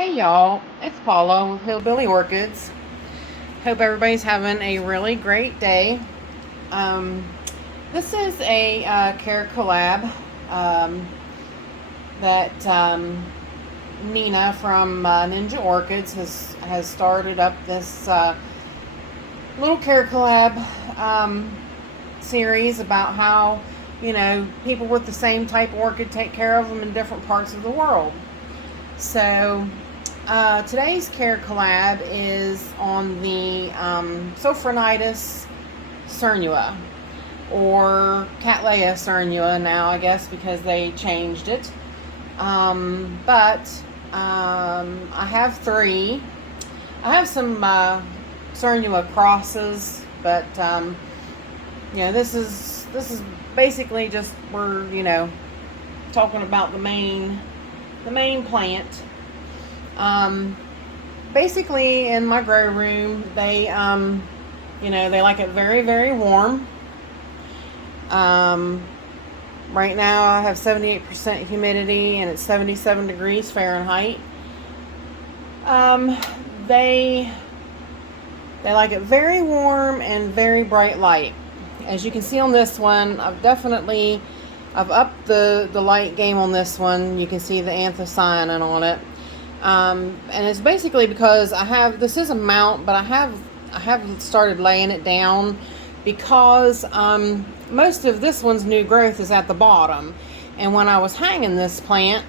Hey y'all, it's Paula with Hillbilly Orchids. Hope everybody's having a really great day. Um, this is a Carecollab that Nina from Ninja Orchids has started up this little Carecollab series about how people with the same type orchid take care of them in different parts of the world. So today's Carecollab is on the Sophronitis cernua, or Cattleya cernua now, I guess, because they changed it. I have three. I have some cernua crosses, but this is basically just we're talking about the main plant. Basically in my grow room, they they like it very, very warm. Right now I have 78% humidity and it's 77 degrees Fahrenheit. They like it very warm and very bright light. As you can see on this one, I've upped the light game on this one. You can see the anthocyanin on it. And it's basically because this is a mount, but I have started laying it down because most of this one's new growth is at the bottom. And when I was hanging this plant,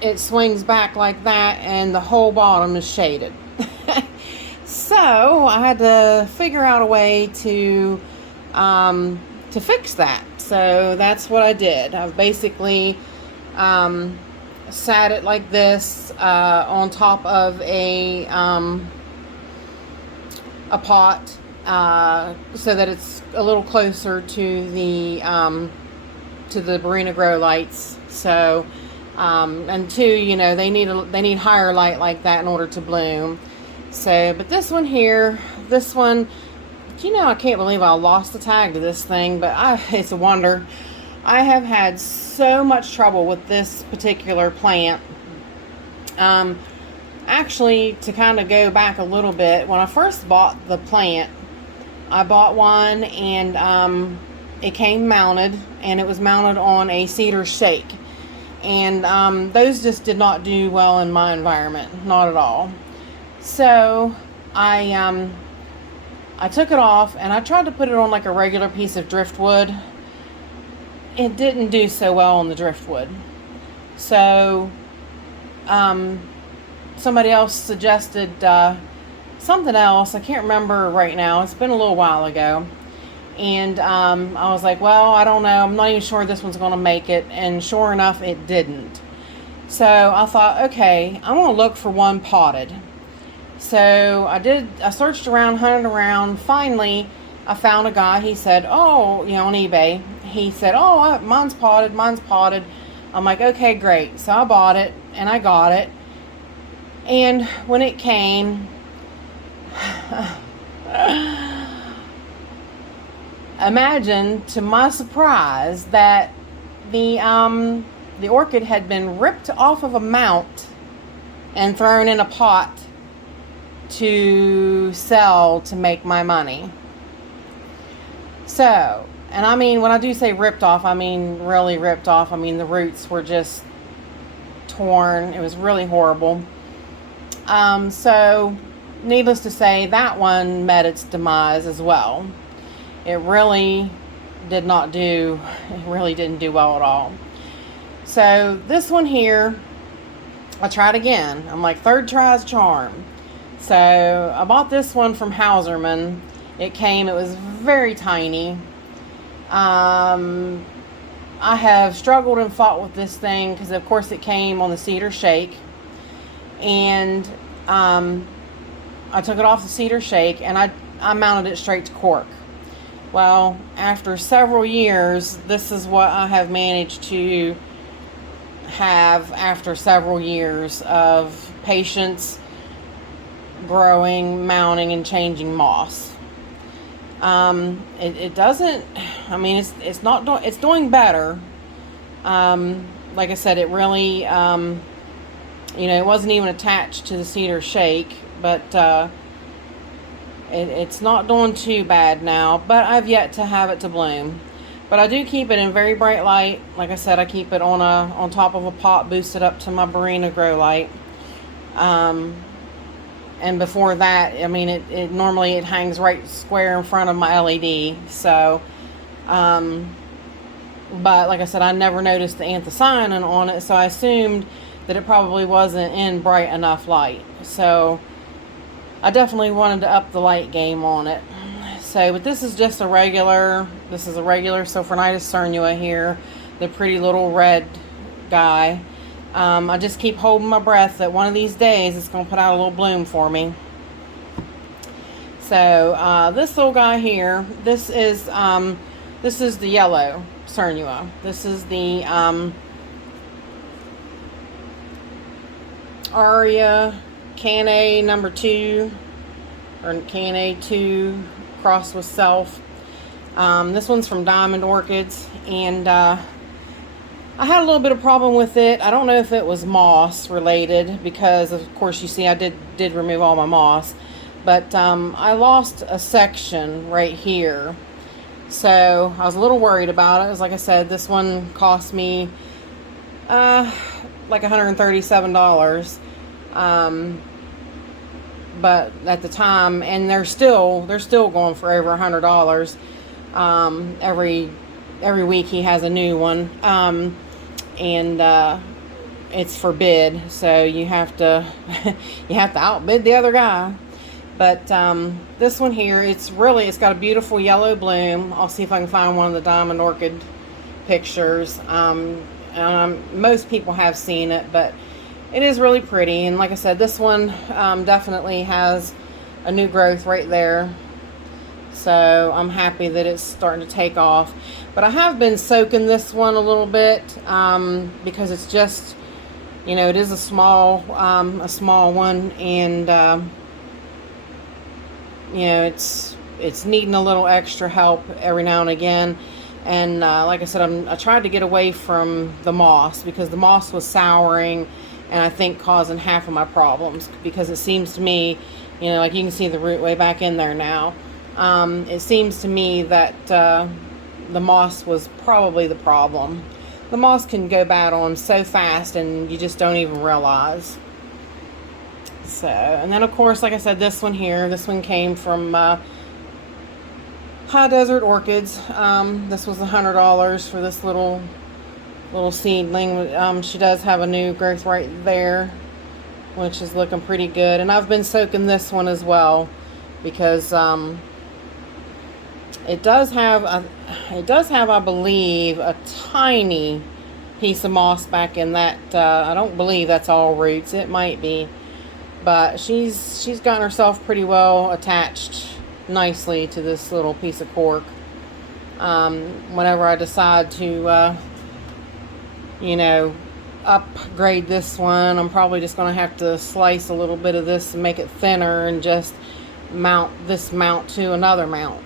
it swings back like that and the whole bottom is shaded. So I had to figure out a way to fix that. So that's what I did. I've basically sat it like this on top of a pot so that it's a little closer to the Barina grow lights. So and two, they need higher light like that in order to bloom. So, but this one, I can't believe I lost the tag to this thing, but it's a wonder. I have had so much trouble with this particular plant. Actually, to kind of go back a little bit, when I first bought the plant, I bought one and it came mounted, and it was mounted on a cedar shake. And those just did not do well in my environment, not at all. So I took it off and I tried to put it on like a regular piece of driftwood. It didn't do so well on the driftwood. So somebody else suggested something else. I can't remember right now. It's been a little while ago. And I was like, well, I don't know. I'm not even sure this one's going to make it. And sure enough, it didn't. So I thought, okay, I'm going to look for one potted. So I searched around, hunted around. Finally, I found a guy. He said, on eBay. He said, mine's potted. I'm like, okay, great. So I bought it and I got it. And when it came, imagine to my surprise that the orchid had been ripped off of a mount and thrown in a pot to sell to make my money. So, and I mean, when I do say ripped off, I mean really ripped off. I mean, the roots were just torn. It was really horrible. So needless to say, that one met its demise as well. It really didn't do well at all. So this one here, I tried again. I'm like, third try's a charm. So I bought this one from Hauserman. It was very tiny. I have struggled and fought with this thing because of course it came on the cedar shake. And I took it off the cedar shake and I mounted it straight to cork. Well, after several years, this is what I have managed to have after several years of patience, growing, mounting, and changing moss. It doesn't, I mean, it's doing better. Like I said, it really, You know, it wasn't even attached to the cedar shake, but it's not doing too bad now, but I've yet to have it to bloom. But I do keep it in very bright light. Like I said, I keep it on top of a pot, boosted up to my Barina grow light. And before that, I mean, it normally it hangs right square in front of my LED. So, but like I said, I never noticed the anthocyanin on it, so I assumed that it probably wasn't in bright enough light. So I definitely wanted to up the light game on it. So, but this is just a regular Sophronitis cernua here, the pretty little red guy. I just keep holding my breath that one of these days it's going to put out a little bloom for me. So this little guy here, this is the yellow cernua. This is the Aria Cattleya number 2, or Cattleya 2 crossed with Self. This one's from Diamond Orchids, and I had a little bit of problem with it. I don't know if it was moss related, because of course you see I did remove all my moss, but I lost a section right here, so I was a little worried about it. As like I said, this one cost me like $137, but at the time, and they're still going for over $100. Every week he has a new one, and it's for bid, so you have to outbid the other guy. But this one here, it's got a beautiful yellow bloom. I'll see if I can find one of the Diamond Orchid pictures. Most people have seen it, but it is really pretty. And like I said, this one definitely has a new growth right there. So I'm happy that it's starting to take off. But I have been soaking this one a little bit because it's just, you know, it is a small one, and you know, it's needing a little extra help every now and again. And like I said, I tried to get away from the moss, because the moss was souring and I think causing half of my problems, because it seems to me, you know, like you can see the root way back in there now. It seems to me that the moss was probably the problem. The moss can go bad on so fast and you just don't even realize. So, and then of course, like I said, this one came from High Desert Orchids. This was $100 for this little seedling. She does have a new growth right there, which is looking pretty good. And I've been soaking this one as well, because it does have, I believe, a tiny piece of moss back in that. I don't believe that's all roots. It might be, but she's gotten herself pretty well attached nicely to this little piece of cork. Whenever I decide to, you know, upgrade this one, I'm probably just going to have to slice a little bit of this and make it thinner, and just mount this mount to another mount.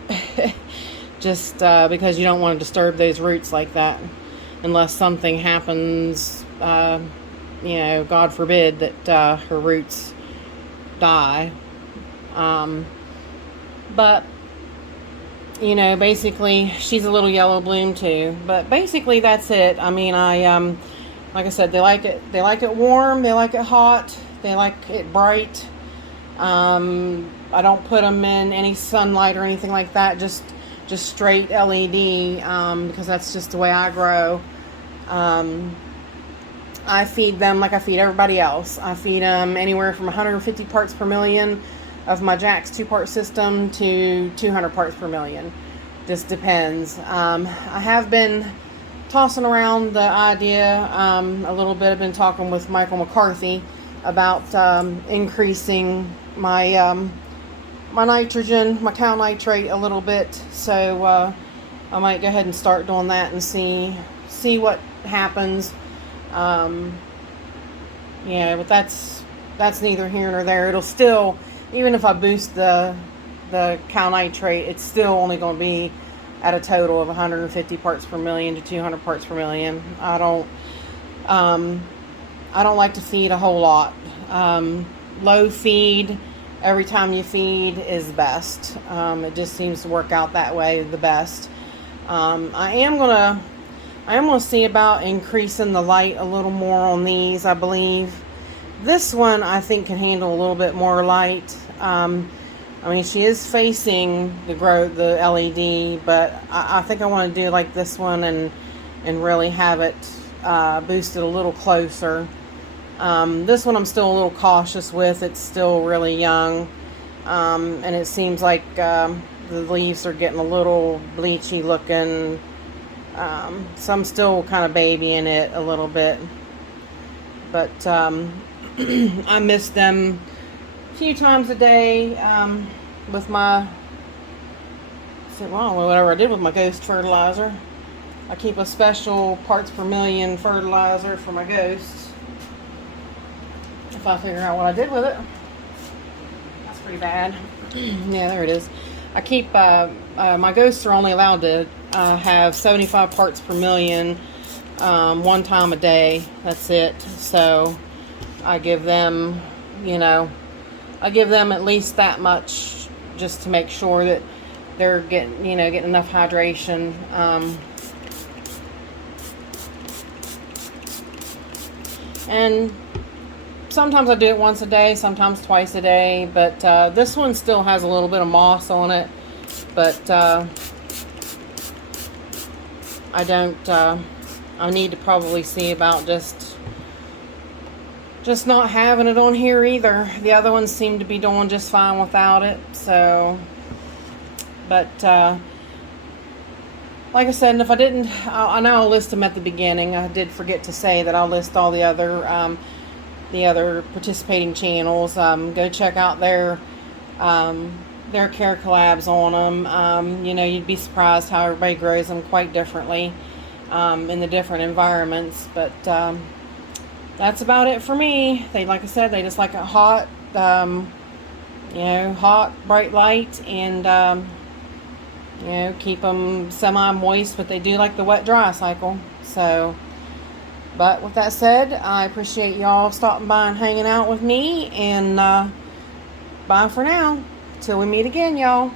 Just because you don't want to disturb those roots like that, unless something happens, you know, God forbid, that her roots die. But you know, basically she's a little yellow bloom too, but basically that's it. I mean, like I said, they like it warm, they like it hot, they like it bright. I don't put them in any sunlight or anything like that, just straight LED, because that's just the way I grow. I feed them like I feed everybody else. I feed them anywhere from 150 parts per million of my Jack's 2-part system to 200 parts per million. Just depends. I have been tossing around the idea a little bit. I've been talking with Michael McCarthy about increasing my my nitrogen, my cow nitrate a little bit. So I might go ahead and start doing that and see what happens. Yeah, but that's neither here nor there. It'll still, even if I boost the cow nitrate, it's still only going to be at a total of 150 parts per million to 200 parts per million. I I don't like to feed a whole lot. Low feed every time you feed is best. It just seems to work out that way the best. I am gonna see about increasing the light a little more on these. I believe this one I think can handle a little bit more light. I mean, she is facing the LED, but I think I want to do like this one and really have it boosted a little closer. This one I'm still a little cautious with. It's still really young, and it seems like the leaves are getting a little bleachy looking. So I'm still kind of babying it a little bit, but I miss them a few times a day with my, well, whatever I did with my ghost fertilizer. I keep a special parts per million fertilizer for my ghosts. If I figure out what I did with it. That's pretty bad. Yeah, there it is. I keep, my ghosts are only allowed to have 75 parts per million one time a day. That's it. So I give them, I give them at least that much just to make sure that they're getting, getting enough hydration. And sometimes I do it once a day, sometimes twice a day, but this one still has a little bit of moss on it, but I don't, I need to probably see about just not having it on here either. The other ones seem to be doing just fine without it, so, but like I said, and if I didn't, I know I'll list them at the beginning. I did forget to say that I'll list all the other participating channels. Go check out their Carecollabs on them. You'd be surprised how everybody grows them quite differently in the different environments. But that's about it for me. Like I said, they just like it hot, hot, bright light, and keep them semi-moist, but they do like the wet-dry cycle. So, but with that said, I appreciate y'all stopping by and hanging out with me, and bye for now. Till we meet again, y'all.